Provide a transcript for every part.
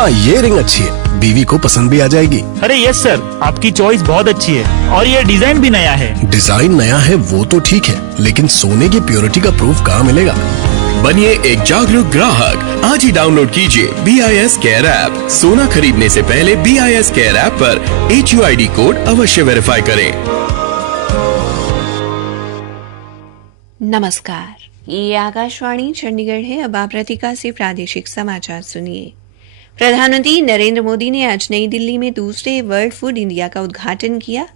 हाँ ये रिंग अच्छी है, बीवी को पसंद भी आ जाएगी। अरे यस सर, आपकी चॉइस बहुत अच्छी है और ये डिजाइन भी नया है। डिजाइन नया है वो तो ठीक है, लेकिन सोने की प्योरिटी का प्रूफ कहाँ मिलेगा? बनिए एक जागरूक ग्राहक, आज ही डाउनलोड कीजिए BIS केयर ऐप। सोना खरीदने से पहले BIS केयर ऐप पर HUID कोड अवश्य वेरीफाई करें। नमस्कार, ये आकाशवाणी चंडीगढ़ है। अब आप रतिका से प्रादेशिक समाचार सुनिए। प्रधानमंत्री नरेंद्र मोदी ने आज नई दिल्ली में दूसरे वर्ल्ड फूड इंडिया का उद्घाटन किया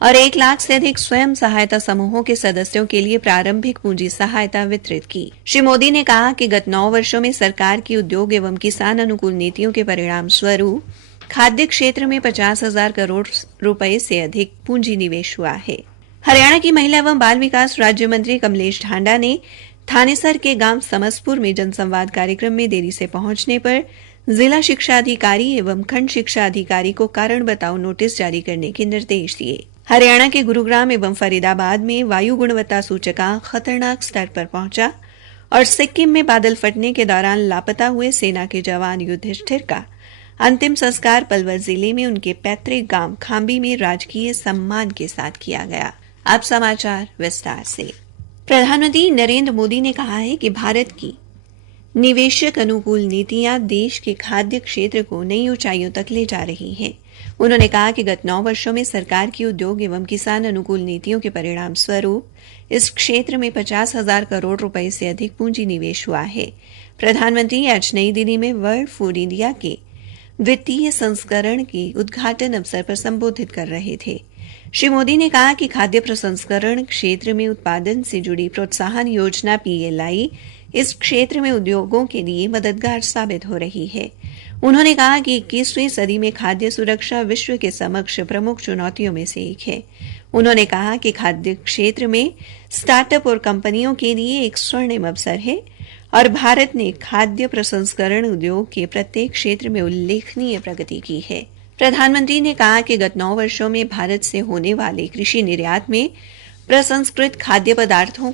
और 1 लाख से अधिक स्वयं सहायता समूहों के सदस्यों के लिए प्रारंभिक पूंजी सहायता वितरित की। श्री मोदी ने कहा कि गत 9 वर्षों में सरकार की उद्योग एवं किसान अनुकूल नीतियों के परिणाम स्वरूप खाद्य क्षेत्र में 50,000 करोड़ रुपए से अधिक पूंजी निवेश हुआ है। हरियाणा की महिला एवं बाल विकास राज्य मंत्री कमलेश ढांडा ने थानेसर के गांव समसपुर में जनसंवाद कार्यक्रम में देरी से पहुंचने पर जिला शिक्षा अधिकारी एवं खंड शिक्षा अधिकारी को कारण बताओ नोटिस जारी करने के निर्देश दिए। हरियाणा के गुरुग्राम एवं फरीदाबाद में वायु गुणवत्ता सूचकांक खतरनाक स्तर पर पहुंचा और सिक्किम में बादल फटने के दौरान लापता हुए सेना के जवान युधिष्ठिर का अंतिम संस्कार पलवल जिले में उनके पैतृक गांव खांबी में राजकीय सम्मान के साथ किया गया। अब समाचार विस्तार से। प्रधानमंत्री नरेंद्र मोदी ने कहा है कि भारत की निवेशक अनुकूल नीतियां देश के खाद्य क्षेत्र को नई ऊंचाइयों तक ले जा रही हैं। उन्होंने कहा कि गत 9 वर्षों में सरकार की उद्योग एवं किसान अनुकूल नीतियों के परिणाम स्वरूप इस क्षेत्र में 50,000 करोड़ रुपए से अधिक पूंजी निवेश हुआ है। प्रधानमंत्री आज नई दिल्ली में वर्ल्ड फूड इंडिया के द्वितीय संस्करण के उद्घाटन अवसर पर संबोधित कर रहे थे। श्री मोदी ने कहा कि खाद्य प्रसंस्करण क्षेत्र में उत्पादन से जुड़ी प्रोत्साहन योजना PLI इस क्षेत्र में उद्योगों के लिए मददगार साबित हो रही है। उन्होंने कहा कि 21वीं सदी में खाद्य सुरक्षा विश्व के समक्ष प्रमुख चुनौतियों में से एक है। उन्होंने कहा कि खाद्य क्षेत्र में स्टार्टअप और कंपनियों के लिए एक स्वर्णिम अवसर है और भारत ने खाद्य प्रसंस्करण उद्योग के प्रत्येक क्षेत्र में उल्लेखनीय प्रगति की है। प्रधानमंत्री ने कहा कि गत 9 वर्षों में भारत से होने वाले कृषि निर्यात में प्रसंस्कृत खाद्य पदार्थों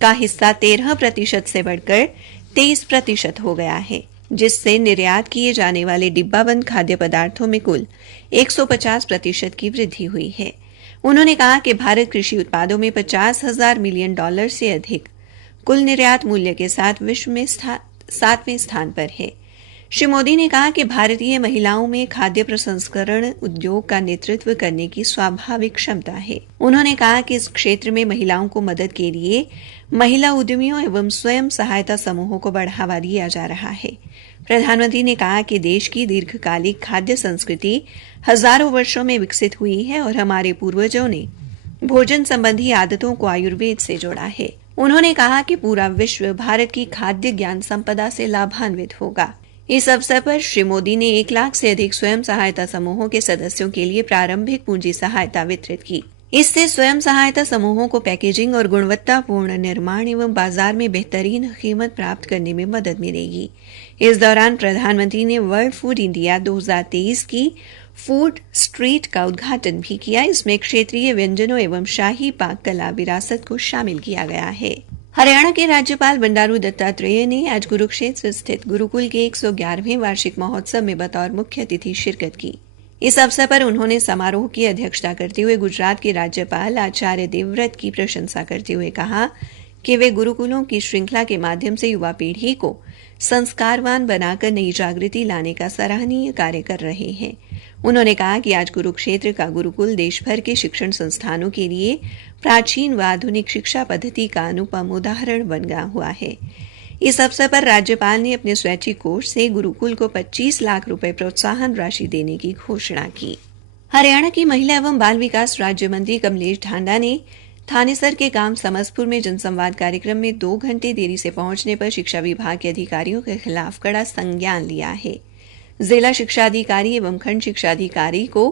का हिस्सा 13% से बढ़कर 23% हो गया है, जिससे निर्यात किए जाने वाले डिब्बाबंद खाद्य पदार्थों में कुल 150% की वृद्धि हुई है। उन्होंने कहा कि भारत कृषि उत्पादों में $50,000 मिलियन से अधिक कुल निर्यात मूल्य के साथ विश्व में 7वें स्थान पर है। श्री मोदी ने कहा कि भारतीय महिलाओं में खाद्य प्रसंस्करण उद्योग का नेतृत्व करने की स्वाभाविक क्षमता है। उन्होंने कहा कि इस क्षेत्र में महिलाओं को मदद के लिए महिला उद्यमियों एवं स्वयं सहायता समूहों को बढ़ावा दिया जा रहा है। प्रधानमंत्री ने कहा कि देश की दीर्घकालिक खाद्य संस्कृति हजारों वर्षों में विकसित हुई है और हमारे पूर्वजों ने भोजन संबंधी आदतों को आयुर्वेद से जोड़ा है। उन्होंने कहा कि पूरा विश्व भारत की खाद्य ज्ञान संपदा से लाभान्वित होगा। इस अवसर पर श्री मोदी ने 1 लाख से अधिक स्वयं सहायता समूहों के सदस्यों के लिए प्रारंभिक पूंजी सहायता वितरित की। इससे स्वयं सहायता समूहों को पैकेजिंग और गुणवत्तापूर्ण निर्माण एवं बाजार में बेहतरीन कीमत प्राप्त करने में मदद मिलेगी। इस दौरान प्रधानमंत्री ने वर्ल्ड फूड इंडिया 2023 की फूड स्ट्रीट का उद्घाटन भी किया। इसमें क्षेत्रीय व्यंजनों एवं शाही पाक कला विरासत को शामिल किया गया है। हरियाणा के राज्यपाल बंडारू दत्तात्रेय ने आज कुरुक्षेत्र स्थित गुरुकुल के 111वें वार्षिक महोत्सव में बतौर मुख्य अतिथि शिरकत की। इस अवसर पर उन्होंने समारोह की अध्यक्षता करते हुए गुजरात के राज्यपाल आचार्य देवव्रत की प्रशंसा करते हुए कहा कि वे गुरुकुलों की श्रृंखला के माध्यम से युवा पीढ़ी को संस्कारवान बनाकर नई जागृति लाने का सराहनीय कार्य कर रहे हैं। उन्होंने कहा कि आज कुरुक्षेत्र का गुरुकुल देश भर के शिक्षण संस्थानों के लिए प्राचीन व आधुनिक शिक्षा पद्धति का अनुपम उदाहरण बन गया हुआ है। इस अवसर पर राज्यपाल ने अपने स्वैच्छिक कोष से गुरुकुल को 25 लाख रुपए प्रोत्साहन राशि देने की घोषणा की। हरियाणा की महिला एवं बाल विकास राज्य मंत्री कमलेश ढांडा ने थानेसर के गांव समसपुर में जनसंवाद कार्यक्रम में 2 घंटे देरी से पहुंचने पर शिक्षा विभाग के अधिकारियों के खिलाफ कड़ा संज्ञान लिया है। जिला शिक्षा अधिकारी एवं खंड शिक्षा अधिकारी को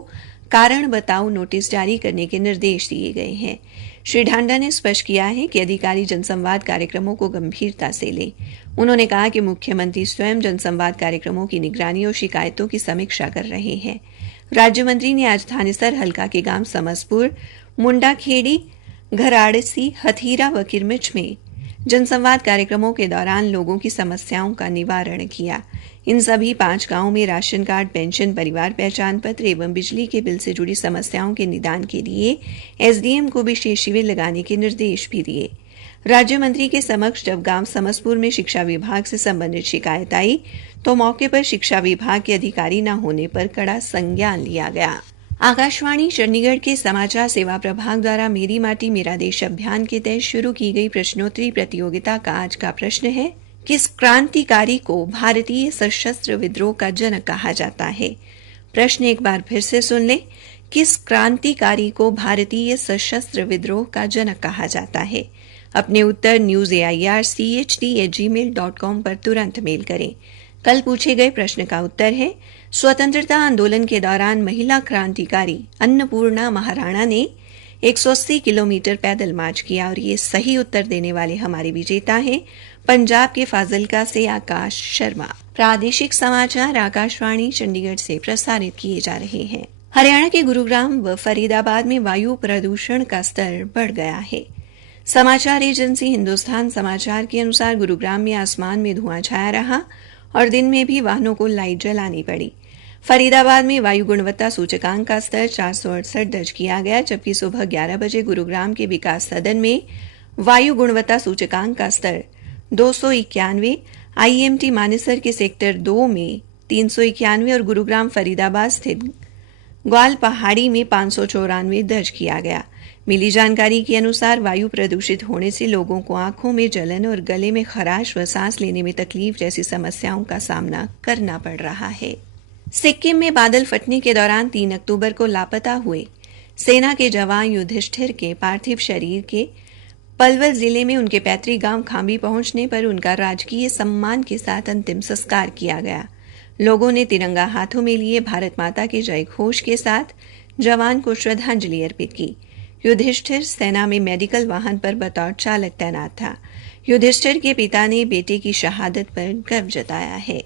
कारण बताओ नोटिस जारी करने के निर्देश दिए गए हैं। श्री ढांडा ने स्पष्ट किया है कि अधिकारी जनसंवाद कार्यक्रमों को गंभीरता से लें। उन्होंने कहा कि मुख्यमंत्री स्वयं जनसंवाद कार्यक्रमों की निगरानी और शिकायतों की समीक्षा कर रहे हैं। राज्य मंत्री ने आज थानेसर हल्का के गांव समसपुर, मुंडाखेड़ी, घराड़सी, हथीरा व किरमिच में जनसंवाद कार्यक्रमों के दौरान लोगों की समस्याओं का निवारण किया। इन सभी 5 गांवों में राशन कार्ड, पेंशन, परिवार पहचान पत्र एवं बिजली के बिल से जुड़ी समस्याओं के निदान के लिए एसडीएम को विशेष शिविर लगाने के निर्देश भी दिए। राज्य मंत्री के समक्ष जब गांव समसपुर में शिक्षा विभाग से संबंधित शिकायत आई तो मौके पर शिक्षा विभाग के अधिकारी न होने पर कड़ा संज्ञान लिया गया। आकाशवाणी चंडीगढ़ के समाचार सेवा प्रभाग द्वारा मेरी माटी मेरा देश अभियान के तहत शुरू की गई प्रश्नोत्तरी प्रतियोगिता का आज का प्रश्न है, किस क्रांतिकारी को भारतीय सशस्त्र विद्रोह का जनक कहा जाता है? प्रश्न एक बार फिर से सुन लें, किस क्रांतिकारी को भारतीय सशस्त्र विद्रोह का जनक कहा जाता है? अपने उत्तर newsairchd@gmail.com पर तुरंत मेल करें। कल पूछे गए प्रश्न का उत्तर है, स्वतंत्रता आंदोलन के दौरान महिला क्रांतिकारी अन्नपूर्णा महाराणा ने 180 किलोमीटर पैदल मार्च किया और ये सही उत्तर देने वाले हमारे विजेता हैं पंजाब के फाजिलका से आकाश शर्मा। प्रादेशिक समाचार आकाशवाणी चंडीगढ़ से प्रसारित किए जा रहे हैं। हरियाणा के गुरुग्राम व फरीदाबाद में वायु प्रदूषण का स्तर बढ़ गया है। समाचार एजेंसी हिंदुस्तान समाचार के अनुसार गुरुग्राम में आसमान में धुआं छाया रहा और दिन में भी वाहनों को लाइट जलानी पड़ी। फरीदाबाद में वायु गुणवत्ता सूचकांक का स्तर 468 दर्ज किया गया, जबकि सुबह 11 बजे गुरुग्राम के विकास सदन में वायु गुणवत्ता सूचकांक का स्तर 291, आईएमटी मानेसर के सेक्टर 2 में 391 और गुरुग्राम फरीदाबाद स्थित ग्वाल पहाड़ी में 594 दर्ज किया गया। मिली जानकारी के अनुसार वायु प्रदूषित होने से लोगों को आंखों में जलन और गले में खराश व सांस लेने में तकलीफ जैसी समस्याओं का सामना करना पड़ रहा है। सिक्किम में बादल फटने के दौरान 3 अक्टूबर को लापता हुए सेना के जवान युधिष्ठिर के पार्थिव शरीर के पलवल जिले में उनके पैतृक गांव खांबी पहुंचने पर उनका राजकीय सम्मान के साथ अंतिम संस्कार किया गया। लोगों ने तिरंगा हाथों में लिए भारत माता के जय घोष के साथ जवान को श्रद्धांजलि अर्पित की। युधिष्ठिर सेना में मेडिकल वाहन पर बतौर चालक तैनात था। युधिष्ठिर के पिता ने बेटे की शहादत पर गर्व जताया है।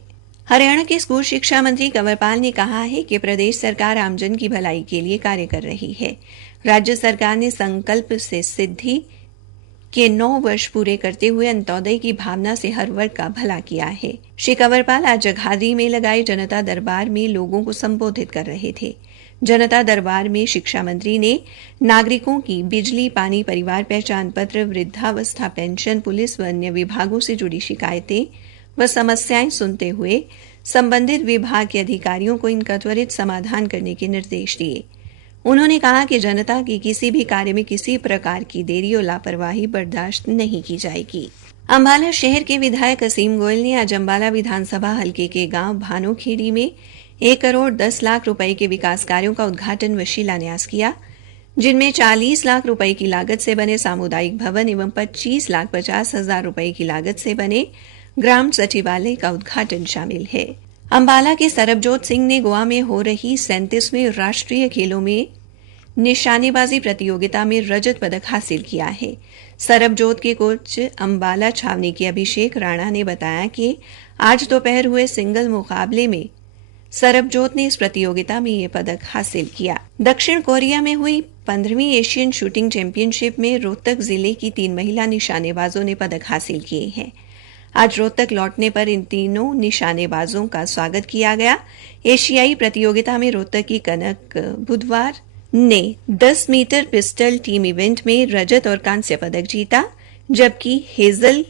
हरियाणा के स्कूल शिक्षा मंत्री कंवरपाल ने कहा है कि प्रदेश सरकार आमजन की भलाई के लिए कार्य कर रही है। राज्य सरकार ने संकल्प से सिद्धि के 9 वर्ष पूरे करते हुए अंत्योदय की भावना से हर वर्ग का भला किया है। श्री कंवरपाल आज जगाधरी में लगाए जनता दरबार में लोगों को संबोधित कर रहे थे। जनता दरबार में शिक्षा मंत्री ने नागरिकों की बिजली, पानी, परिवार पहचान पत्र, वृद्धावस्था पेंशन, पुलिस व अन्य विभागों से जुड़ी शिकायतें व समस्याएं सुनते हुए संबंधित विभाग के अधिकारियों को इनका त्वरित समाधान करने के निर्देश दिए। उन्होंने कहा कि जनता की किसी भी कार्य में किसी प्रकार की देरी और लापरवाही बर्दाश्त नहीं की जाएगी। अंबाला शहर के विधायक असीम गोयल ने आज अंबाला विधानसभा हलके के गांव भानोखेड़ी में 1 करोड़ 10 लाख रुपए के विकास कार्यों का उद्घाटन व शिलान्यास किया, जिनमें 40 लाख रुपए की लागत से बने सामुदायिक भवन एवं 25,50,000 रुपए की लागत से बने ग्राम सचिवालय का उद्घाटन शामिल है। अंबाला के सरबजोत सिंह ने गोवा में हो रही 37वें राष्ट्रीय खेलों में निशानेबाजी प्रतियोगिता में रजत पदक हासिल किया है। सरबजोत के कोच अंबाला छावनी के अभिषेक राणा ने बताया कि आज दोपहर हुए सिंगल मुकाबले में सरबजोत ने इस प्रतियोगिता में यह पदक हासिल किया। दक्षिण कोरिया में हुई 15वीं एशियन शूटिंग चैंपियनशिप में रोहतक जिले की 3 महिला निशानेबाजों ने पदक हासिल किए हैं। आज रोहतक लौटने पर इन तीनों निशानेबाजों का स्वागत किया गया। एशियाई प्रतियोगिता में रोहतक की कनक बुधवार ने 10 मीटर पिस्टल टीम इवेंट में रजत और कांस्य पदक जीता, जबकि हेजल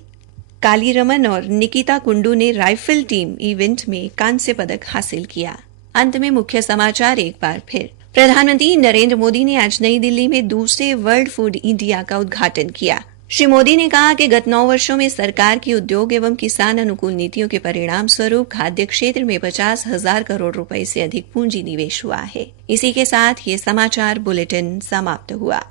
कालीरमन और निकिता कुंडू ने राइफल टीम इवेंट में कांस्य पदक हासिल किया। अंत में मुख्य समाचार एक बार फिर। प्रधानमंत्री नरेंद्र मोदी ने आज नई दिल्ली में दूसरे वर्ल्ड फूड इंडिया का उद्घाटन किया। श्री मोदी ने कहा कि गत 9 वर्षों में सरकार की उद्योग एवं किसान अनुकूल नीतियों के परिणाम स्वरूप खाद्य क्षेत्र में 50,000 करोड़ रुपए से अधिक पूंजी निवेश हुआ है। इसी के साथ ये समाचार बुलेटिन समाप्त हुआ।